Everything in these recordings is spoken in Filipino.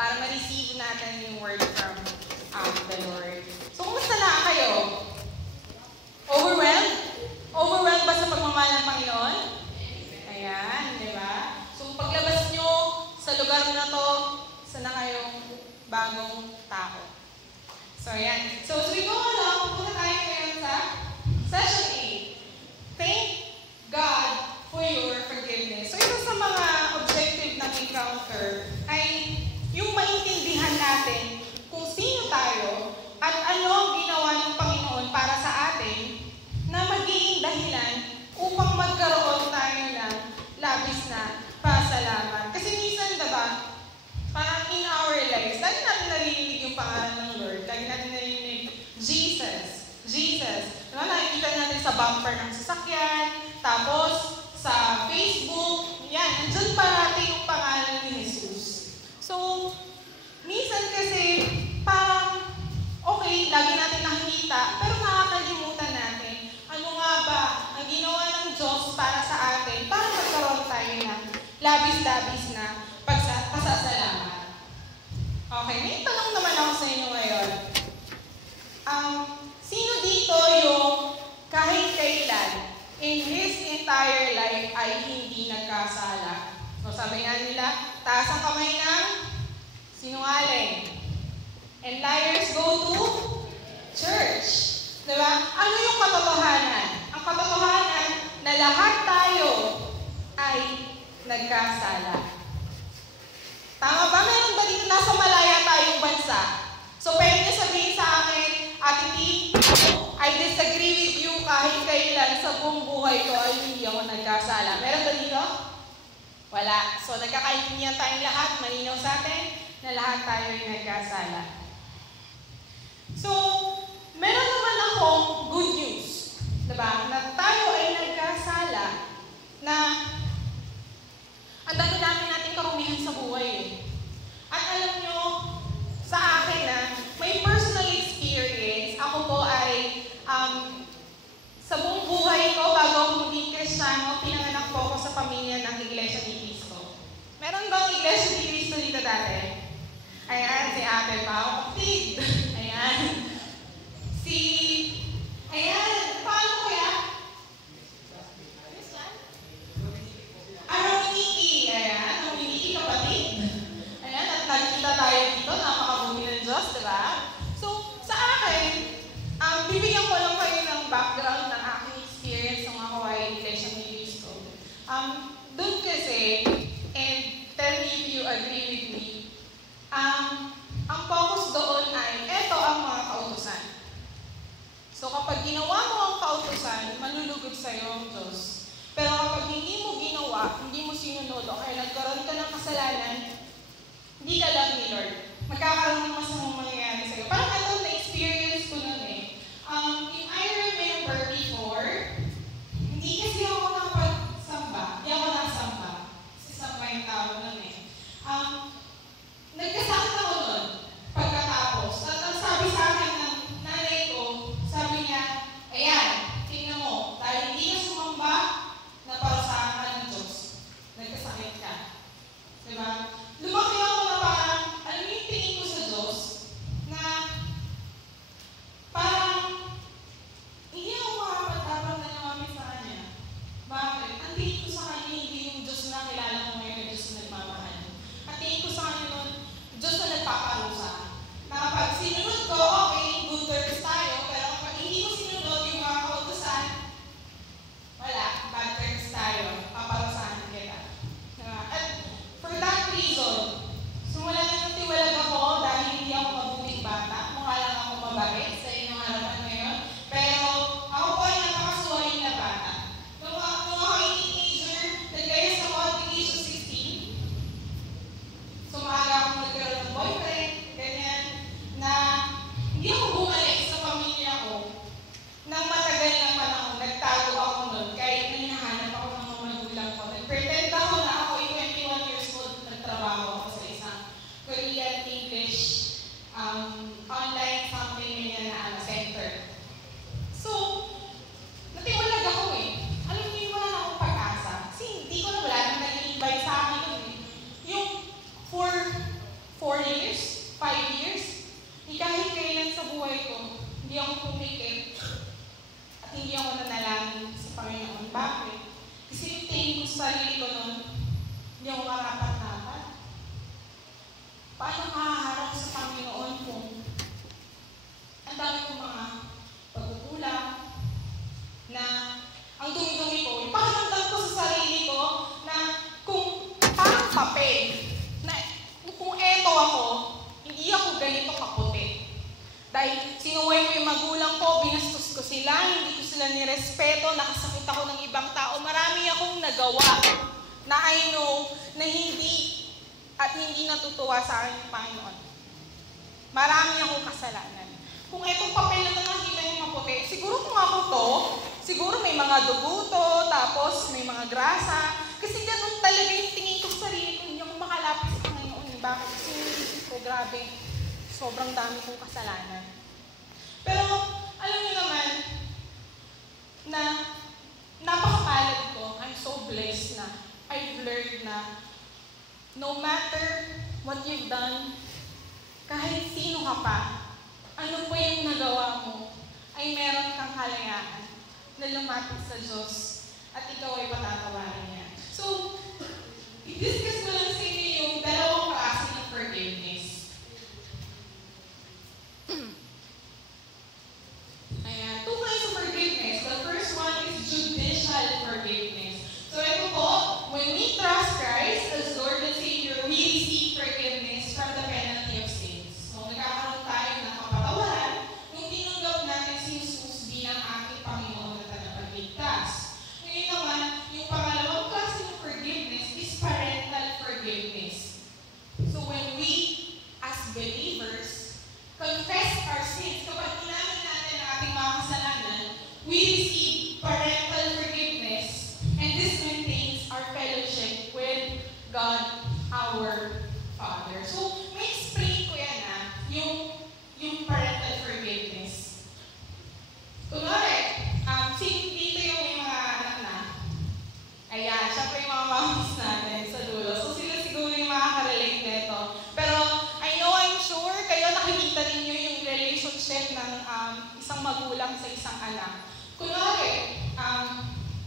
para ma-receive natin yung word from the Lord. So, kumusta na kayo? Overwhelmed? Overwhelmed ba sa pagmamahal ng Panginoon? Ayan, di ba? So, paglabas nyo sa lugar na to, sana kayong bagong tao. So, ayan. So, as we go along, punta tayo ngayon sa session 8. Thank God for your forgiveness. So, isa sa mga objective ng encounter ay yung maintindihan natin kung sino tayo at ano ang ginawa ng Panginoon para sa atin na magiging dahilan upang magkaroon tayo ng labis na pasalamat. Kasi minsan, diba, parang in our lives, lagi natin narinig yung pangalan ng Lord. Lagi natin narinig, Jesus. Jesus. Diba, nakikita natin sa bumper ng sasakyan, tapos sa Facebook, yan, nandyan parati yung pangalan ni Jesus. So, minsan kasi, parang, okay, lagi natin nakikita, pero nakakalimutan natin, ano nga ba ang ginawa ng Diyos para sa atin, para magkaroon tayo ng labis-labis na pasasalamat. Okay, may tanong naman ako sa inyo ngayon. Sino dito yung kahit kailan, in his entire life ay hindi nagkasala? So sabi nga nila, taas ang kamay ng sinungaling. And liars go to church. Diba? Ano yung katotohanan? Ang katotohanan na lahat tayo ay nagkasala. Tama ba? Meron ba dito nasa malaya tayong bansa? So pwede niyo sabihin sa akin, Ate T, I disagree with you kahit kailan sa buong buhay ko ay hindi ako nagkasala. Meron ba dito? Wala. So nagkakaintindihan tayong lahat, malinaw sa atin na lahat tayo ay nagkasala. So, meron naman akong good news. Diba? Na tayo ay nagkasala na ang dami-dami natin karumihan sa buhay eh. At alam nyo, sa akin na may personal experience. Ako po ay sa buong buhay ko, bago ako maging Kristiyano, pinanganak po ako sa pamilya ng Iglesia ni Cristo. Meron bang Iglesia ni Cristo dito dati? Ayan, si Ate Pao. Ayan. Ayan, paano kaya? Huminiki. Ayan, huminiki kapatid. Ayan, at nakikita tayo dito, napakabuti ng Diyos, diba? So, sa akin, bibigyan ko lang kayo ng background ng aking experience nung ako ay Iglesia ni Cristo. Doon kasi, and tell me if you agree with me, ang focus doon ay, eto ang mga kautusan. So kapag ginawa mo ang kautusan, manlulugod sa'yo ang Diyos. Pero kapag hindi mo ginawa, hindi mo sinunod, o kaya nagkaroon ka ng kasalanan, hindi ka love ni Lord. Magkakaroon ng masamang mangyayari sa'yo. Parang ito na-experience ko nun eh. If I remember before, hindi kasi ako nagsamba. Hindi ako nagsamba. Kasi samba yung tawag nun eh. Nagkasakit ako nun pagkatapos. At ang sabi sa akin ng nanay ko, sabi niya, ayan, tingnan mo, dahil hindi ka sumamba, naparusahan ka ng Diyos. Nagkasakit ka. Diba? Lumaki ako na parang, alam mo yung tingin ko sa Diyos, na parang, hindi ako makapagtapang na lumamit sa Kanya. Bakit? Ang tingin ko sa Kanya, hindi yung Diyos na kilala ko ngayon na Diyos na nagmamahal. Ang tingin ko sa Kanya nun, Diyos na nagpaparusa. Na kapag sinunod ko, okay, good terms tayo, pero kapag hindi ko sinunod yung mga kautusan, wala, bad terms tayo, paparusahan kita. At for that reason, sumula na natiwalag ako dahil hindi ako mabuting bata, mukha lang ako mabait sa inyong harapan ngayon, pero ako po ay napakasuwaling na bata. Nung ako ay teenager, nag-ayos ako at age of 16. So maaga akong nagkaroon ng boyfriend, ganyan, na hindi ako bumalik sa pamilya ko nang matagal na panahon. Nagtago ako nun, kahit hinahanap ako ng mga magulang ko. Nag-pretend ako na ako ay 21 years old, nagtrabaho ako sa isang Korean English online something na center. So, natiwalag ako eh. Alam niyo, wala na akong pag-asa. Kasi hindi ko na wala nang nag-invite sa akin nun eh. Yung for 4 years, 5 years, kahit kailan sa buhay ko, hindi ako pumikit at hindi ako nanalangin sa Panginoon. Bakit? Kasi yung tingin ko sa sarili ko noon, hindi ako marapat-dapat. Paano makaharap sa Panginoon kung ang dami kong mga pagkukulang na ang dumi-dumi ko, yung pakiramdam ko sa sarili ko na kung parang papel, na kung eto ako, hindi ako ganito kaputi. Dahil sinuway ko yung magulang ko, binastos ko sila, hindi ko sila nirespeto, nakasakit ako ng ibang tao, marami akong nagawa na I know na hindi natutuwa sa akin yung Panginoon. Marami akong kasalanan. Kung itong papel na nakita yung maputi, siguro kung ako to, siguro may mga dugo to, tapos may mga grasa. Kasi ganun talaga yung tingin ko sa sarili ko, hindi ako makalapit sa Panginoon. Bakit? Kasi inisip ko, grabe, sobrang dami kong kasalanan. Pero, alam niyo naman, na napakapalad ko, I'm so blessed na I've learned na no matter what you've done, kahit sino ka pa, ano pa yung nagawa mo, ay meron kang kalayaan na lumapit sa Diyos at ikaw ay patatawarin niya. So, i-discuss ko lang sa inyo yung dalawang klase ng forgiveness. Ayan, two kinds of forgiveness. The first one is judicial forgiveness. So, ito po, when we trust Christ as Lord and Savior, we receive forgiveness from the penalty of sins. So, nagkakaroon tayo ng kapatawaran nung tinanggap natin si Jesus bilang ating Panginoon at tagapagligtas. Ngayon naman, yung pangalawang klase ng forgiveness is parental forgiveness. So, when we, as believers, confess our sins, kapag inamin natin ang ating mga kasalanan, we receive parental forgiveness, and this maintains our fellowship with God, our Father. So, may explain ko yan yung parental forgiveness. Kunwari, dito yung may mga anak na. Ayan, syempre yung mga mamis natin sa dulo. So, sila siguro yung makaka-relate nito. Pero, I'm sure, kayo nakikita ninyo yung relationship ng isang magulang sa isang anak. Kunwari,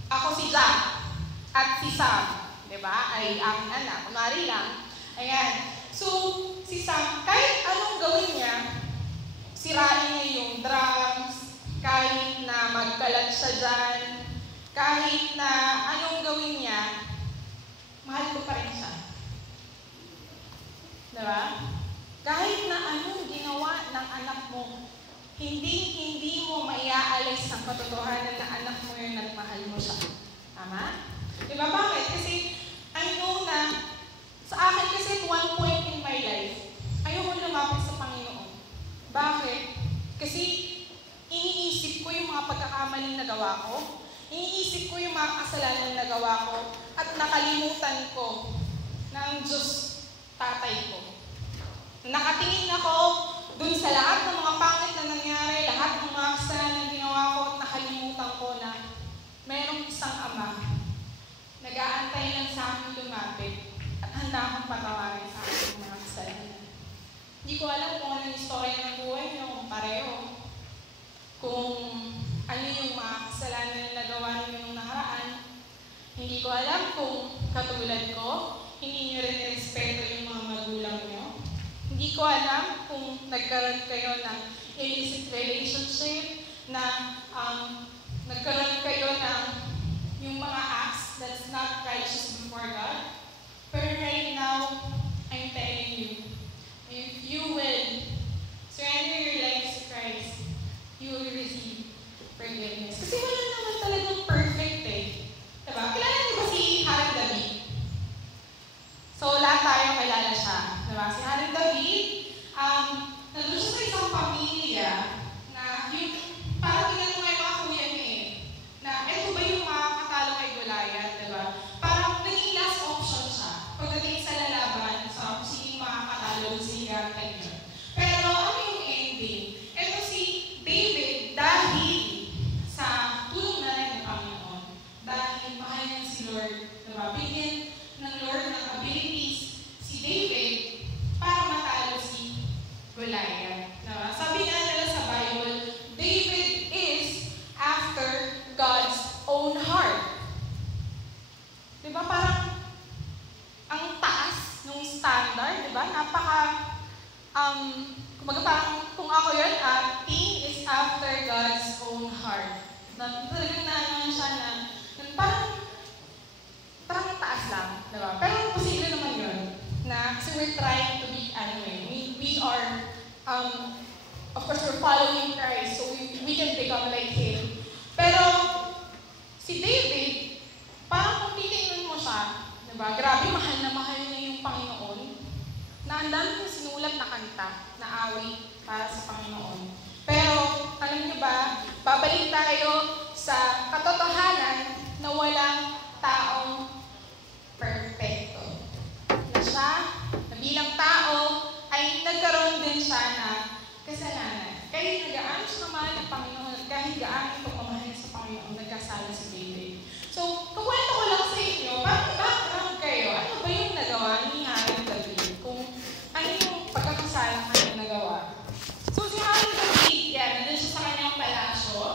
ako si Jack at si Sam, di ba? Ay ang anak. Kunwari lang. Ayan. So, si Sam, kahit anong gawin niya, sirain niya yung drums, kahit na magkalat siya dyan, kahit na anong gawin niya, mahal ko pa rin siya. Diba? Kahit na anong ginawa ng anak mo, hindi mo maiaalis ang katotohanan na anak mo yun at mahal mo siya. Tama? Diba? Bakit? Kasi I know na sa akin kasi at one point in my life, ayoko lumapit sa Panginoon. Bakit? Kasi iniisip ko yung mga pagkakamaling nagawa ko, iniisip ko yung mga kasalanan na nagawa ko, at nakalimutan ko ng Diyos tatay ko. Nakatingin ako dun sa lahat ng mga pangit na nangyari, lahat ng mga kasalanan na ginawa ko, at nakalimutan ko na mayroong isang ama nag-aantay lang sa akin lumapit at handa akong patawarin sa aking mga kasalanan. Hindi ko alam kung ano yung istorya ng buhay niyo, kung pareho. Kung ano yung mga kasalanan na nagawa niyo nung nakaraan. Hindi ko alam kung katulad ko, hindi niyo rin respeto yung mga magulang niyo. Hindi ko alam kung nagkaroon kayo ng illicit relationship, na nagkaroon kayo ng yung mga acts that's not righteous before God. But right now, I'm telling you, if you will surrender your lives to Christ, you will receive forgiveness. Kasi wala naman talagang perfect eh. Diba? Kilala niyo ba si Haring David? So, lahat tayo kilala siya. Diba? Si Haring David, nandun siya sa isang pamilya na yung parang ginagawa yung mga kuya niya eh. Na eto ba yung makakatalo kay Goliath, diba? Parang naging last option siya. Pagdating sa lalaban, sa kung sino makakatalo si Goliath niya. Pero ano yung ending? Eto si David, dahil sa tulong na rin ng Panginoon, dahil mahal niya si Lord, diba? Bigyan ng Lord ng abilities si David para matalo kumbaga parang kung ako yun, king is after God's own heart. Talagang naman siya na parang taas lang, diba? Pero posible naman yun, na kasi we're trying to be anyway. We are, of course, we're following Christ, so we can become like Him. Pero, si David, parang kung titingnan mo siya, diba? Grabe, mahal na mahal niya yung Panginoon, na ang dami yung sinulat na kanta, na awit para sa Panginoon. Pero, alam niyo ba, babalik tayo sa katotohanan na walang taong perfecto. Na siya, na bilang tao, ay nagkaroon din siya na kasalanan. Kahit nagaano siya kamahal ng Panginoon at kahit gaano yung pagmamahal sa Panginoon, nagkasala si David. So, kukwento ko lang sa inyo, background kayo, ano ba yung nagawa ni Haring David? Kung ano yung pagkakasala kanyang nagawa? So, si Haring David, nandun siya sa kanyang palasyo,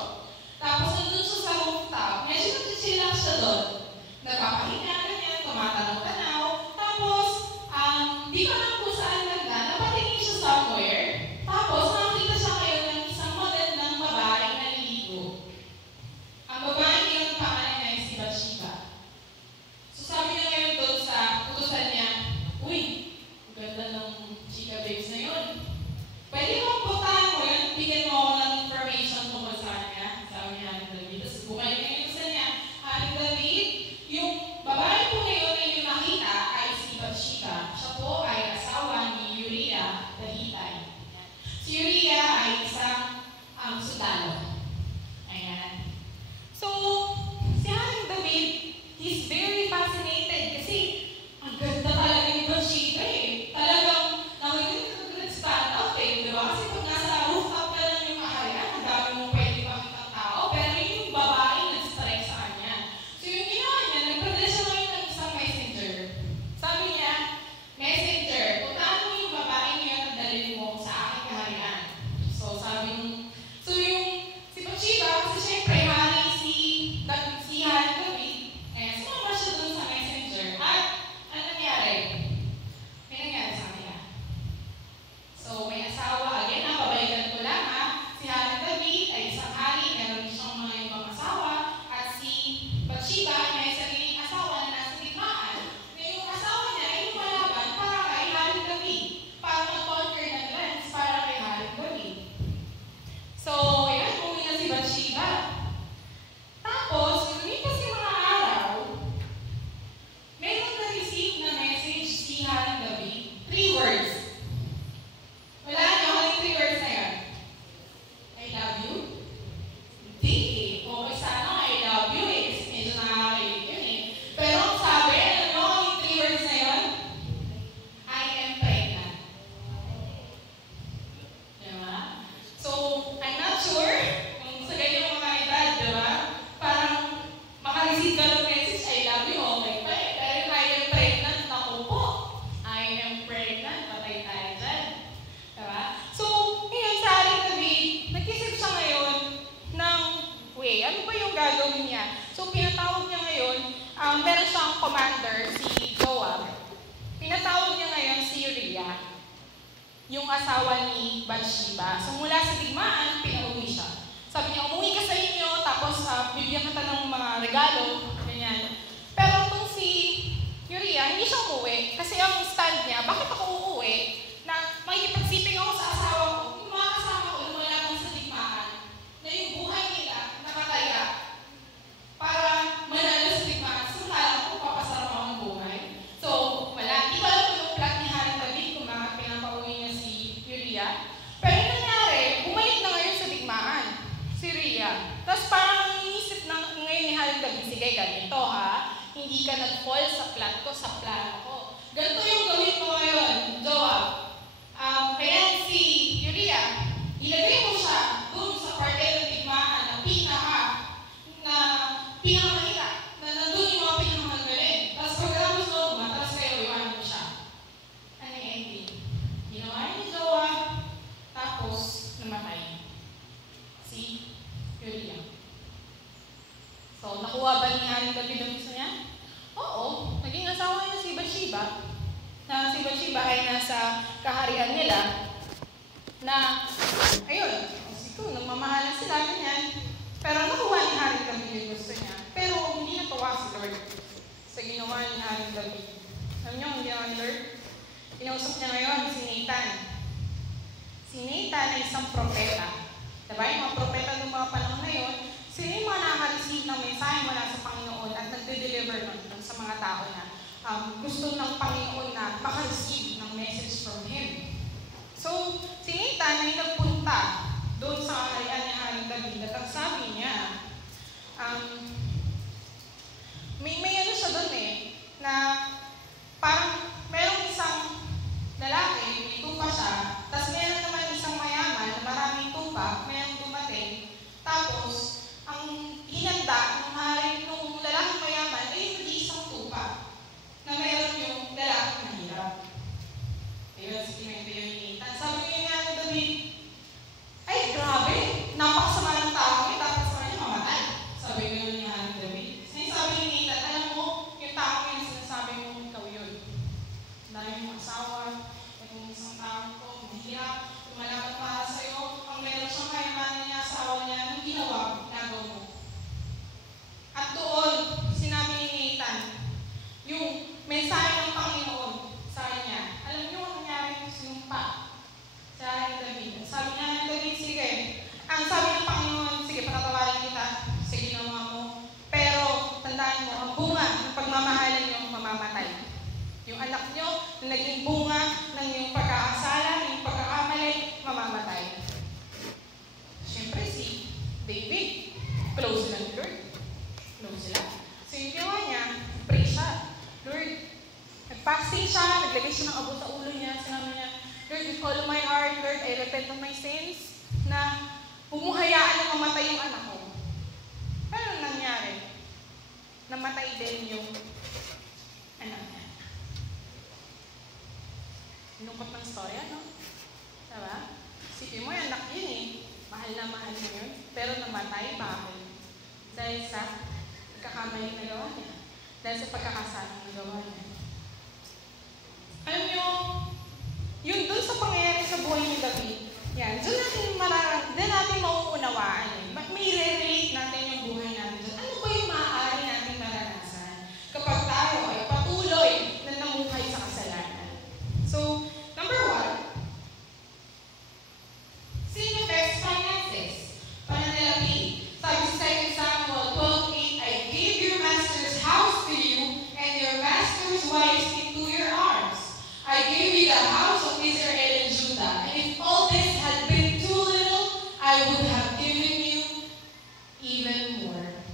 tapos nandun siya sa rooftop, medyo nag-chill lang siya doon. Nagpapahinga, ganyan, tumatanaw-tanaw, tapos, di ko alam kung saan napatingin siya somewhere, tapos nakita siya ngayon ng isang magandang babaeng naliligo. Ang babaeng yung pangalan niya ay si Bathsheba. So sabi niya ngayon doon sa utusan niya, uy, ganda ng chika babes na yun. Pwede mo puntahan mo yun, bigyan mo ako ng information tungkol sa kanya. Sabi niya, Haring David. Tapos bumalik niya yung utusan niya, Haring David, yung babae po ngayon na yung nakita ay si Bathsheba. Siya po ay asawa ni Uriah the Hittite. Si Uriah ay isang sundalo. Ayan. So, si Haring David, he's very fascinated kasi ang ganda talaga ni Bathsheba eh. Talagang nag-stand out eh, di ba? Kasi pag nasa rooftop ka lang yung kaharian, ang dami mong pwede makitang tao, pero yung babae nag-strike sa kanya. So, yung ginawa niya, nagpadala siya ngayon ng isang messenger. Sabi niya, messenger, puntahan mo yung babae niya at dalhin mo sa aking kaharian. So, so yung si Bathsheba, kasi syempre, hari si Haring David, sumama siya dun sa messenger. At, ano nangyari? May nangyari sa kanila. So, may asawa. Again, babalikan ko lang si Haring David ay isang hari, meron siyang mga ibang asawa, at si Bathsheba ay may sariling asawa na nasa gitnaan. Na yung asawa niya ay lumalaban para kay Haring David, para mag-conquer ng lands para kay Haring David. So, ayan, umuwi na si Bathsheba. Tapos, lumipas yung mga araw, meron na-receive na message si Haring David. 3 words. Wala niyo, ano yung 3 words na yan? I love you? Hindi eh. Okay sana, I love you eh. Kasi medyo nakakailig yun eh. Pero ang sabi, ano yung 3 words na yun? I am pregnant. Diba? So, I'm not sure kung sa ganyan mga edad, diba? Parang makareceive ka ng message, I love you, okay pa eh. Pero yung I am pregnant, naku po. I am pregnant, patay tayo dyan. Diba? So, ngayon sa Haring David, nag-isip siya ngayon ng, ano ba yung gagawin niya? So, pinatawag niya ngayon, meron siyang commander, si Joab. Pinatawag niya ngayon si Uriah, yung asawa ni Bathsheba. So, mula sa digmaan, pinauwi siya. Sabi niya, umuwi ka sa inyo, tapos bibigyan kita ng mga regalo, ganyan. Pero itong si Uriah, hindi siya umuwi. Kasi ang stand niya, bakit ako uuwi? Na makikipagsiping ako sa asawa ko, yung mga kasama ko, lumalaban sa digmaan, na yung buhay nila nakataya para manalo sa digmaan. Samantala ko, papasarap ako ng buhay. So, wala. Di ko alam yung plot ni Haring David kung bakit pinapauwi niya si Uriah. Pero yung nangyari, bumalik na ngayon sa digmaan. Si Uriah. Tapos parang iniisip na ngayon ni Haring David, sige, ganito ha, hindi ka nag-fall sa plot ko, sa plano ko. Ganito yung gawin mo ngayon, Joab. Kaya si Uriah, ilagay mo siya doon sa kwartel ng digmaan na pinakamahirap, na nandun yung mga pinakamagaling. Tapos pagkatapos doon, matras kayo, iwanan mo siya. Ano yung ending? Ginawa ni Joab, tapos namatay si Uriah. So, nakuha ba ni Haring David ang gusto niya? Oo, naging asawa niya si Bathsheba. na, ayun, siguro, nagmamahalan sila, ganyan. Pero nakuha ni Haring David yung gusto niya. Pero hindi natuwa si Lord sa ginawa ni Haring David. Alam niyo ang ginawa ni Lord? Inausap niya ngayon si Nathan. Si Nathan ay isang propeta. Diba? Yung mga propeta ng mga panahon na yun, sila yung mga nakaka-receive ng mensahe mula sa Panginoon at nagde-deliver nun sa mga tao na gusto ng Panginoon na maka-receive ng message from Him. So, si Nathan ay nagpunta doon sa kaharian ni Haring David at ang sabi niya, may ano siya doon na parang merong isang lalaki, may tupa siya, tapos meron naman isang mayaman na maraming tupa, merong dumating, tapos ang hinanda nung lalaking mayaman ay hindi isang tupa na meron yung lalaking mahirap. Ayun, si Pinay yun. Sabi niya nga ni David, ay grabe, napakasama ng tao niya, tapos sa kanya mamatay. Sabi niya ni David. Sinasabi ni Nathan, alam mo, yung tao yun, sinasabi mo, ikaw yun. Dahil yung asawa, yung isang tao ko, mahirap, lumalaban para sa'yo, ang meron siyang kayamanan niya, asawa niya, anong ginagawa mo. At doon, sinabi ni Nathan, yung mensahe ng Panginoon sa kanya. Alam niyo ang nangyari yung sinumpa sa Haring David. Sabi niya ng David, sige. Ang sabi ng Panginoon, sige, patatawarin kita sa ginawa mo. Pero, tandaan mo, ang bunga ng pagmamahalan niyo, mamamatay. Yung anak niyo, na naging bunga ng iyong pagkakasala, yung pagkakamali, mamamatay. Siyempre, si David, close lang ni Lord. Close sila. So, yung ginawa niya, pray siya. Lord, nag-fasting siya, naglagay siya ng abo sa ulo niya, sinabi niya, Lord, with all my heart, Lord, I repent of my sins, na humuhayaan na mamatay yung anak ko. Pero nangyari, namatay din yung anak niya. Lungkot ng storya, no? Diba? Sipin mo, yung anak yun mahal na mahal mo yun, pero namatay, bakit? Dahil sa pagkakamali na gawa niya. Dahil sa pagkakasala na gawa niya. Alam niyo, yun dun sa pangyayari sa buhay ni David, yan, dun natin mauunawaan. May relate natin yung buhay natin dun. Ano ba yung maaari natin maranasan kapag tayo ay patuloy na namuhay sa kasalanan? So, number 1, sin affects finances. Pananalapi. Sabi sa 2 Samuel 12:8, I gave your master's house to you and your master's wives into your arms. I gave you the house of Israel and Judah. And if all this had been too little, I would have given you even more.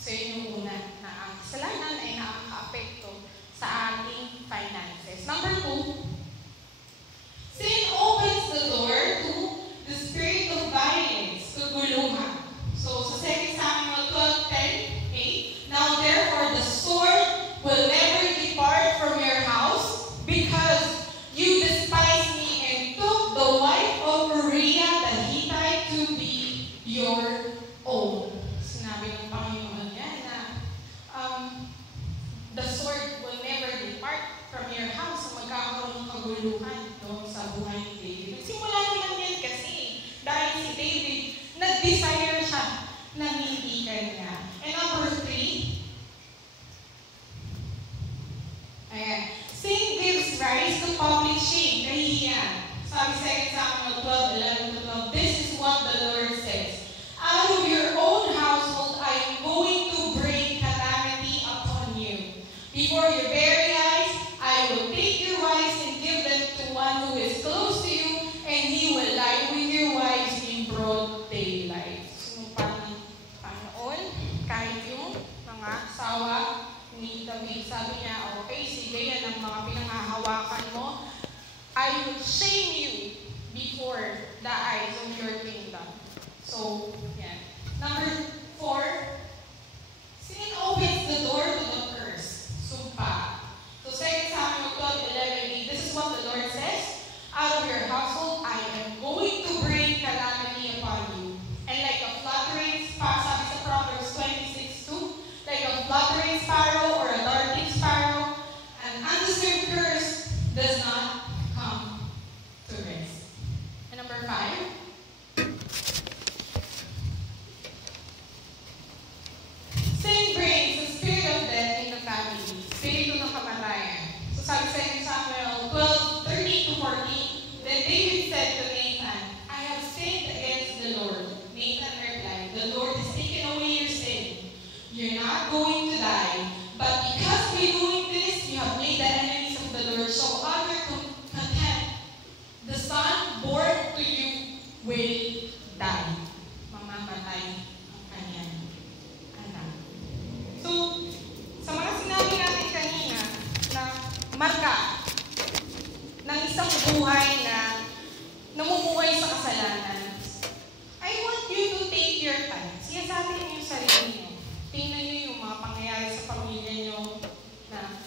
So yun yung una, na ang kasalanan ay nakaka-apekto sa ating finances. Number 2, sin opens the door to the spirit of violence, kaguluhan. So sa 2 Samuel 12:10, now therefore the sword will never depart from your house, because you despised me and took the wife of Uriah the Hittite to be your own. Sinabi ng Panginoon yan na the sword will never depart from your house. So magkakaroon ng kaguluhan doon sa buhay ni David. Nagsimula naman yan kasi dahil si David, nag-desire siya na hindi kanya. And number 3, ayan, sin gives rise to public shame, kahihiyan. Sabi sa 2 Samuel 12:11-12, this is what the Lord says, out of your own household I am going to bring calamity upon you. Before your very eyes, I will take your wives and give them to one who is close to you, and he will lie with your wives in broad daylight. will die. Mamamatay ang kanyang anak. So, sa mga sinabi natin kanina na marka ng isang buhay na namumuhay sa kasalanan, I want you to take your time. Sinasabi niyo yung sarili niyo. Tingnan niyo yung mga pangyayari sa pamilya niyo na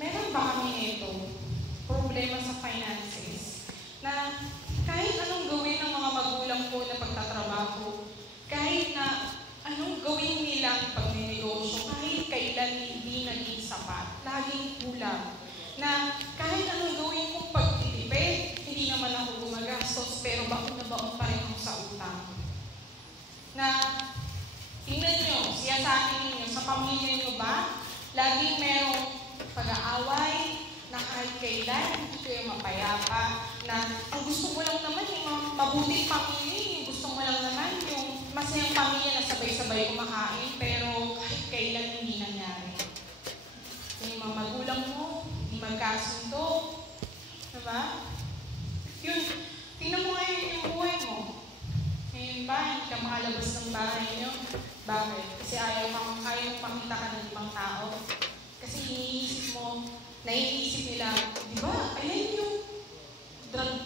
meron ba kami nito problema sa finances na kahit anong gawin ng mga magulang ko na pagtatrabaho, kahit na anong gawin nilang pagninegosyo, kahit kailan hindi naging sapat, laging kulang. Na kahit anong gawin kong pagtitipid, hindi naman ako gumagastos, pero baon na baon pa rin ako sa utang. Na, tingnan nyo, siyasatin ninyo, sa pamilya nyo ba, laging merong pag-aaway, na kahit kailan, hindi kayo mapayapa, na ang gusto mo lang naman yung mabuting pamilya, yung gusto mo lang naman yung masayang pamilya na sabay-sabay kumakain, pero kahit kailan hindi nangyari. Yung mga magulang mo, hindi magkasundo, diba? Yun, tingnan mo ngayon yung buhay mo. Ngayon ba, hindi ka makalabas ng bahay nyo? Bakit? Kasi ayaw mong makita ka ng ibang tao. Kasi iniisip mo, naiisip nila, di ba, ayan yung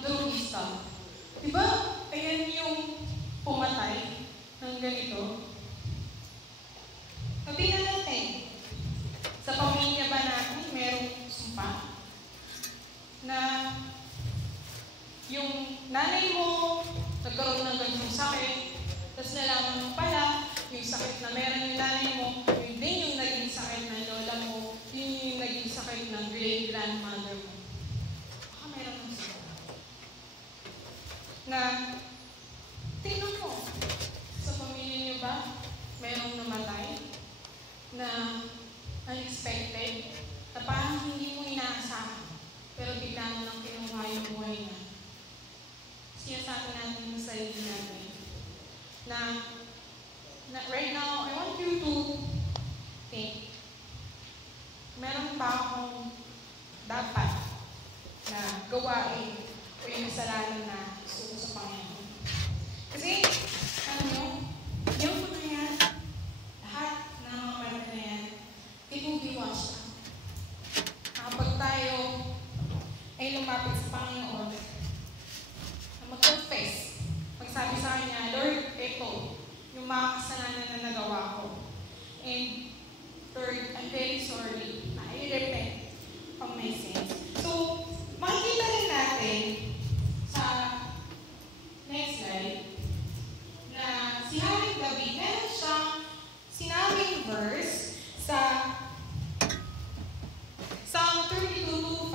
drugista. Di ba, ayan yung pumatay ng ganito. Tingnan natin, sa pamilya ba natin, merong sumpa na yung nanay mo nagkaroon ng ganitong sakit, tapos nalaman mo pala, yung sakit na meron yung nanay mo, yun din yung naging sakit ng lola mo, yun yung naging sakit ng great-grandmother mo. Baka meron ng sakit. Na, tingnan mo, sa pamilya niyo ba, merong namatay na unexpected, na parang hindi mo inaasahan, pero bigla mo nang kinuha yung buhay niya. Sinasabi natin yung sarili natin na right now, I want you to think, meron pa akong dapat na gawain o yung kasalanan na gusto ko sa Panginoon. Kasi, ano nyo, yung mga yan, lahat ng mga banda na yan, ibugiwas siya. Kapag tayo ay lumapit sa Panginoon, na mag-confess, magsabi sa Kanya, Lord, ito, yung mga kasalanan na nagawa ko. And Lord, I'm very sorry. I repent of my sins. So, makikita rin natin sa next slide na si Haring David, meron siyang sinabing verse sa Psalm 32:5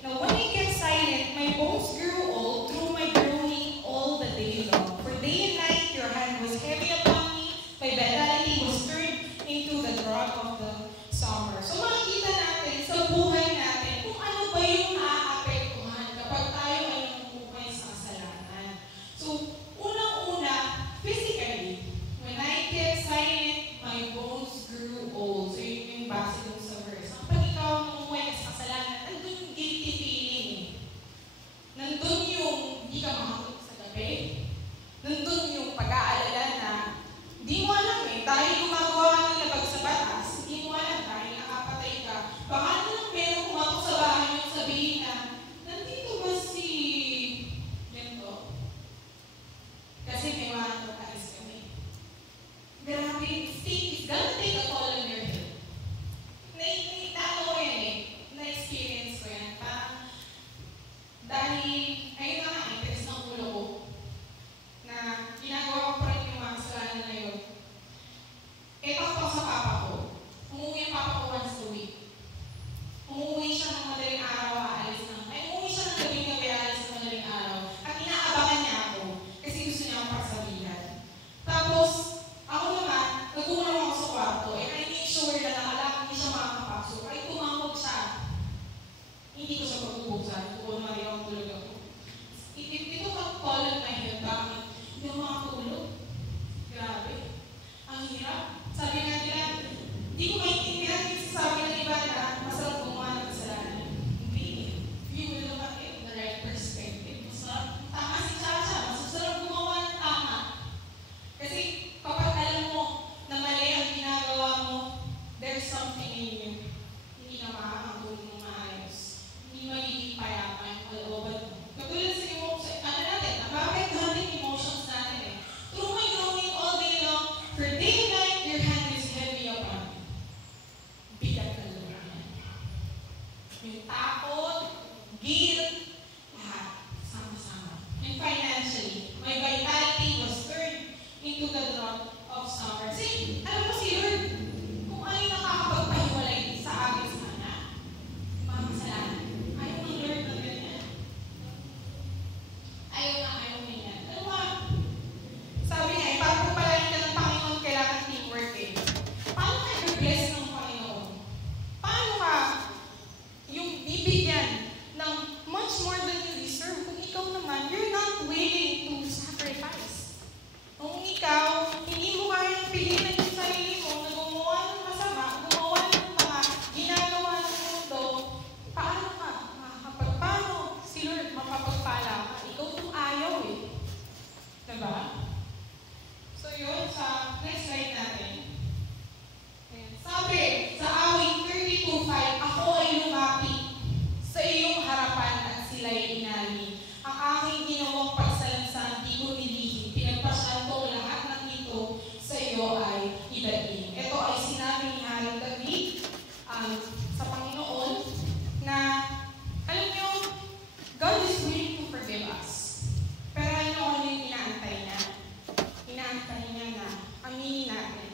na when I kept silent, my bones grew old through my groaning all the day long. For day and night, your hand was heavy upon me. My vitality was turned into Diba? So yun, sa next slide natin. Ayan. Sabi, sa awit 32:5, ako ay lumapit sa iyong harapan at sila'y inalin. Ang aking ginawang pagsalansan, di ko nilihim. Pinagpasyan ko lahat ng ito sa iyo ay idahin. Ito ay sinabi ni Haring David sa Panginoon na, alam niyo, God is willing to forgive us. Pero ano yung inaantay niya? Inaantay niya na aminin natin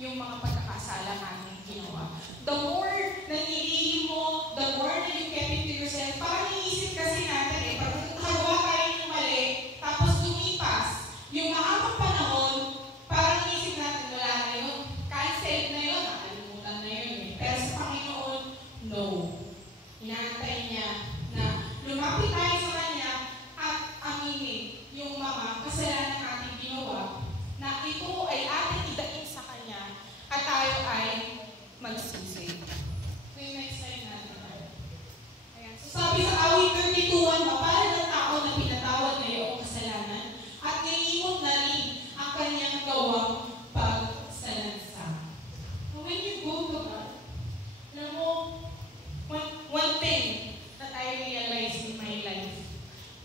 yung mga pagkakasala natin ginawa. The more na nilihim mo, the more na you kept it to yourself, parang iniisip kasi natin pag nakagawa tayo ng mali, tapos lumipas, yung mahabang panahon, parang iniisip natin, wala na yun, cancel na yun, nakalimutan na yun. Pero sa Panginoon, no. Inaantay niya na lumapit tayo sa Kanya at aminin yung mga kasalanan natin ginawa, na ito ay ating idain sa Kanya at tayo ay magsisi. So yung next slide natin. Ayan. So sabi sa awit 32:1, mapalad ang tao na pinatawad na iyong kasalanan at nilimot na rin ang kanyang gawang pagsalansa. So when you go to God, alam mo, one thing that I realized in my life,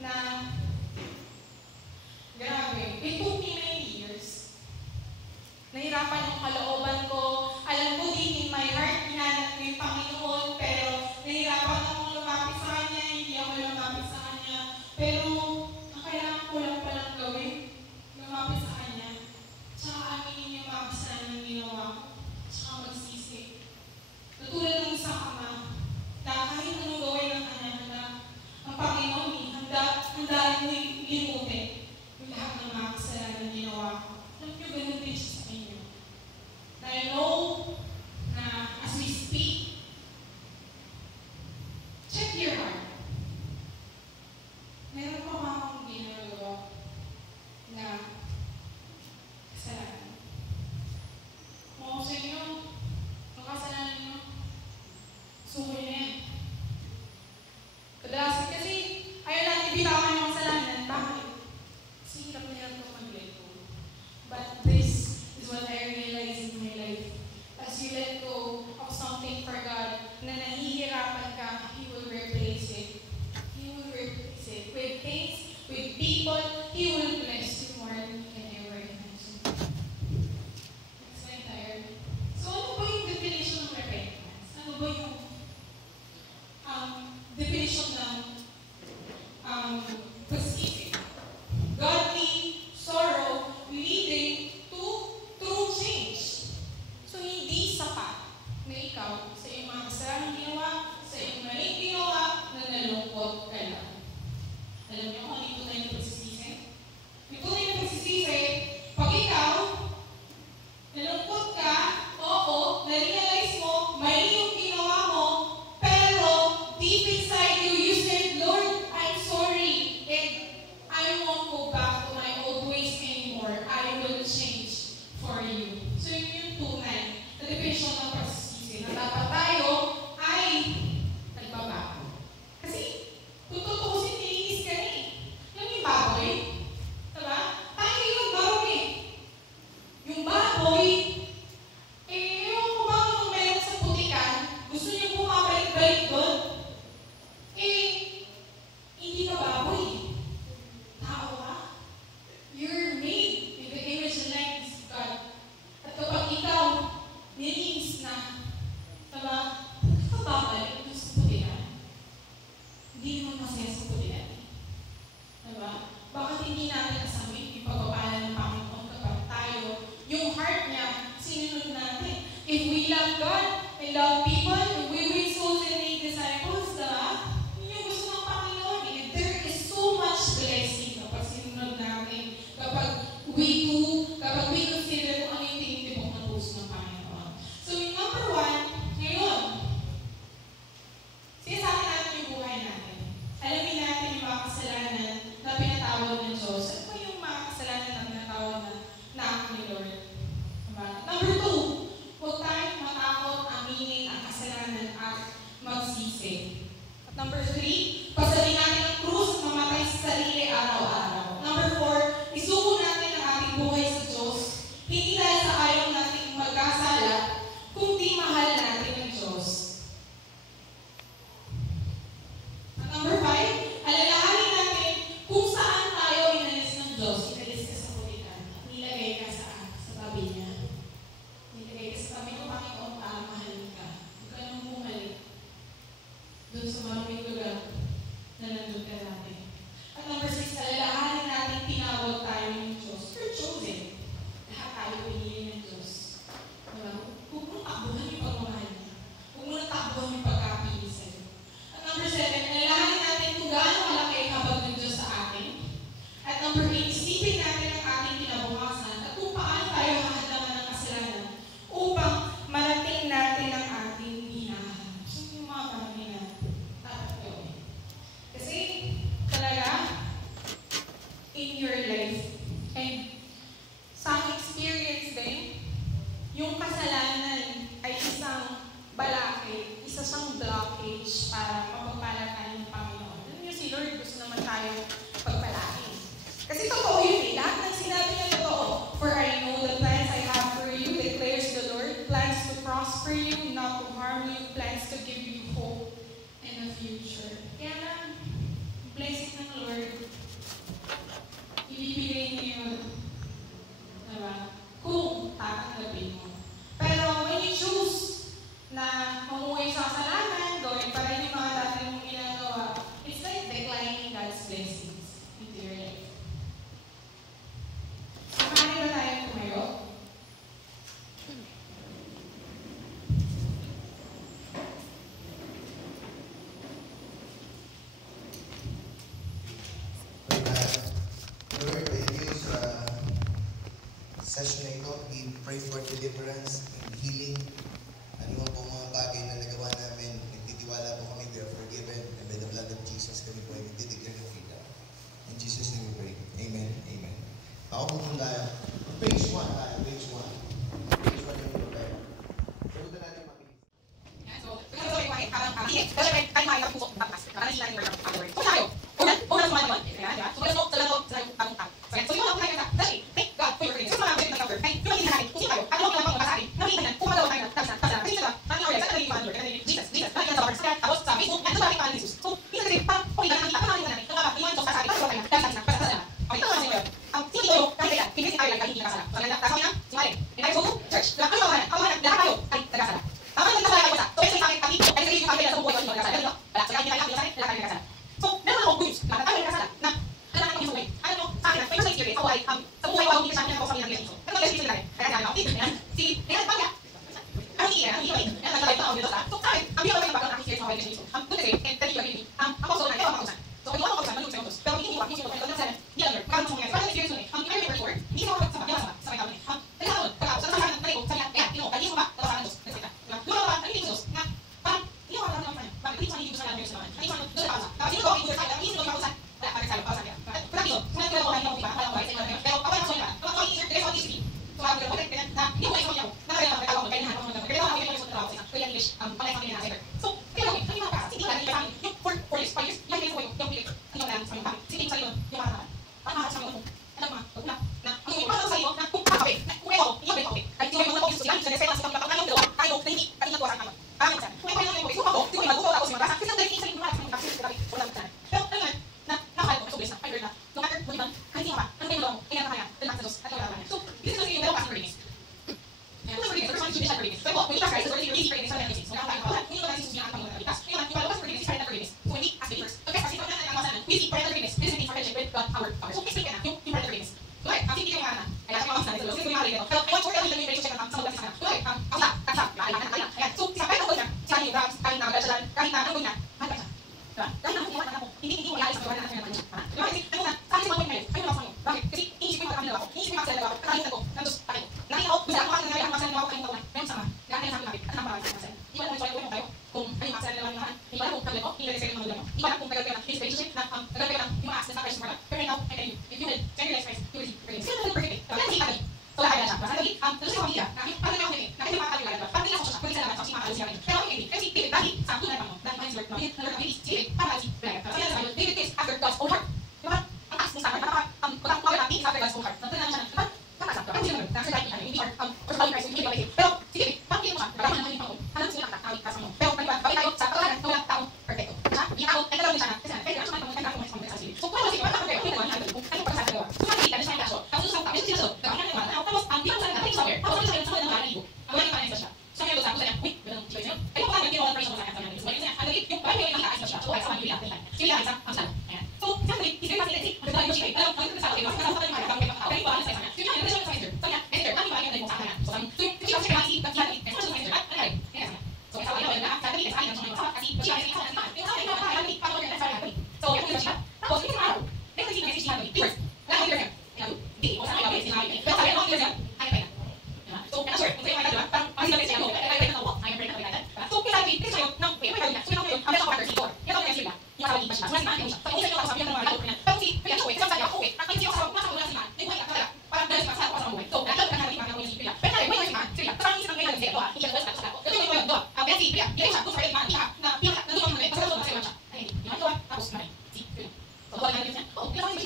na grabe, it took me many years. Nahirapan yung kalooban ko. Alam ko din in my heart, hinanap ko yung Panginoon, pero nahirapan akong lumapit sa Kanya, hindi ako lumapit sa Kanya. Pero, ang kailangan ko lang palang gawin, lumapit sa Kanya. Tsaka aminin yung mga kasalanan ginawa ko. Tsaka magsisi. Natulad ng isang ama, na kahit anong gawin ng kanya, ang Panginoon, handa rin limutin yung lahat ng mga kasalanan ginawa ko. Alam niyo, ganun din siya sa inyo. Na I know na as we speak, check your heart. Meron pa ba akong ginagawa na kasalanan? Kung ako sa inyo, ang kasalanan niyo, suko niyo yan. Kadalasan kasi, ayaw natin bitawan yung kasalanan. Bakit? Kasi hirap na hirap kong mag-let go. But this is what I realized in my life. As you let go of something for God na nahihirapan ka, He will replace it. He will replace it with things, with people. He will bless you more than you can ever imagine. Next slide tayo. So ano ba yung definition ng repentance? Ano ba yung definition ng pagsisisi? Godly sorrow leading to true change. So, hindi sapat na ikaw sa iyong mga kasalanang ginawa, sa iyong maling ginawa, na nalungkot ka lang. Alam niyo kung ano yung tunay na pagsisisi? Yung tunay na pagsisisi, pag ikaw, nalungkot ka, oo, na-realize mo, mali yung ginawa mo, pero deep inside you, you said, Lord, I'm sorry, and I won't go back to my old ways anymore. I will change for you. So yun yung tunay na definition ng pagsisisi, na dapat tayo ay nagbabago. Kasi, tututusin, nilinis ka rin. Yung baboy, diba? Tayo yung baboy. Yung baboy, yung kumang meron sa putikan, gusto niyo bumabalik-balik doon. Hindi ka baboy. Tao ka. You're made in the image and likeness of God. At kapag ikaw, nilinis na, diba? Babalik doon sa putikan. Hindi naman masaya sa putikan. Diba? Bakit hindi natin asamin yung pagbabala ng Panginoon kapag tayo, yung heart niya, sinunod natin? If we love God and love people, if we win souls and make disciples, diba? Yun yung gusto ng Panginoon. And there is so much blessing kapag sinunod natin, kapag we consider kung ano yung tinitibok ng puso ng Panginoon. So, yung number 1, ngayon, sinasabi natin yung buhay natin. Alamin natin yung mga kasalanan na pinatawad ng Diyos. Ano ba yung mga kasalanan na pinatawad na ako ni Lord? Diba? Number 2, huwag tayong matakot aminin ang kasalanan Kung saan tayo inalis ng Diyos, inalis ka sa kulitan, nilagay ka sa tabi niya. Nilagay ka sa tabi ng Panginoon para mahalin ka. Huwag ka nang bumalik doon sa maraming lugar na nandun ka natin. At number 6, alalahanin natin tinawag tayo ng Diyos. We're chosen. Lahat tayo pinili ng Diyos. Diba? Huwag mo takbuhan yung pagmamahal niya. Huwag mo takbuhan yung pagkapili sa'yo. At number 7, alalahanin natin kung gaano kalaki ang habag ng Diyos sa atin. At number 8, isipin natin ang ating kinabukasan at kung paano tayo hahadlangan ng kasalanan upang marating natin ang ating hinahanap. So yung mga bagay na dapat gawin. Kasi talaga, in your life, and sa experience din, yung kasalanan ay isang balakid, isa siyang blockage para mapagpala tayo ng Panginoon. Alam niyo, si Lord gusto naman tayo pagpalain. Kasi totoo yun eh. Lahat ng sinabi niya totoo. For I know the plans I have for you, declares the Lord. Plans to prosper you, not to harm you. Plans to give you hope and a future. Kaya lang, blessing ng Lord, ibibigay niya yun. Diba? Kung tatanggapin mo. Pero when you choose na mamuhay sa kasalanan, gawin pa rin yung mga dati mong ginagawa, it's like declining God's blessings into your life. Samahan ba tayong tumayo? Lord, thank you sa session na ito. We pray for deliverance and healing. Ano po mga bagay na nagawa namin, nagtitiwala po kami, they are forgiven, and by the blood of Jesus, kami po ay nagtideclare ng freedom. In Jesus' name we pray. Amen. Amen. Ako po tayo. Page 1 tayo. Page 1. Page 1 yung tayo. Sagutan natin mabilis. So, ito yung mga parang kasi ay mga puso tapos parang sila yung word. So tayo. Una sa mga naman. So gusto sa lahat sa ang tao. So yung mga kaya sa, thank God for your grace. So mga natin na cover. Ay, yung hindi natin. Kung tayo, ano ang ginagawa mo sa atin? Nakita niyan, kung magawa tayo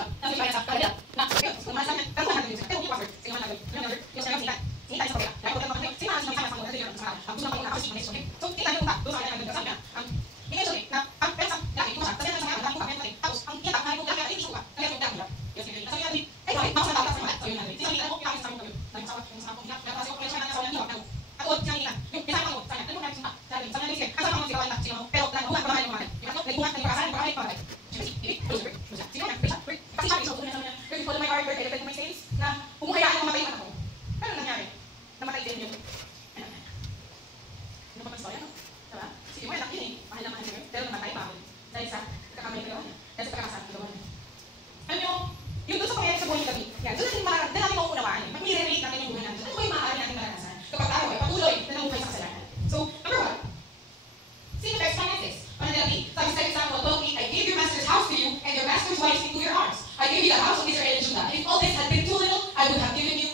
siya. Tapos yung kaya sa kanila, na, kung masasabi niya, pero kung natin yun, pero hindi password, sige naman natin, yung number, yung sinabi sila, sinita sa kapila, kaya kung tayo sige naman sinabi sa mga kanila, ang gusto naman ako kasi mga so, kita niyo punta, doon sa kanya nagdagdag sabi niya, eventually, na, ang pera sa laki, kung sa, kasi naman sa mga laki ko pa, tapos, ang kita, ay kung kaya, hindi ko pa, kaya kung kaya, yung sinabi, sabi niya, ay, bakit, bakit sa tatas naman, sabi niya, sinabi niya, okay, sa amin, yung sa ako, kasi ako, kaya siya na sa mga ako, at o, sinabi niya, yung isa ko, sabi niya, ano mo namin sinabi, sabi niya, sige, ang sa mga sigawan na, sino, pero, lang, buwan, buwan, buwan, nagbuhat, nagbukasan, nagbukasan, kasi sabi, so, una naman niya, you follow my hard work, I depend on my sales, na umuhayaan ko mamatay yung anak ko. Pero nangyari, namatay din yung anak niya. Ano pa istorya, no? Diba? Sige mo, anak yun eh, mahal na mahal niya, pero namatay pa ako. Dahil sa kakamay ng gawa niya, dahil sa pagkakasabi ng gawa niya. Alam niyo, yung doon sa pangyayari sa buhay ng gabi, yan, doon natin mauunawaan eh. Mag-relate natin yung buhay natin. Ano ba yung maaari natin maranasan kapag tayo ay patuloy na namuhay sa kasalanan? So, number one, sino best finances? Pananalapi, sabi sa example, 12:8, I gave your master's house to you and your master's wife into your arms. I gave you the house of Israel and Judah. If all this had been too little, I would have given you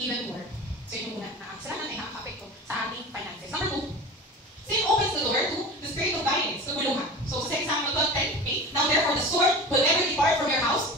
even more. So yun yung una, na ang kasalanan ay nakaka-apekto sa ating finances. Number two, sin opens the door to the spirit of violence, kaguluhan. So sa example 12:10, okay, now therefore the sword will never depart from your house,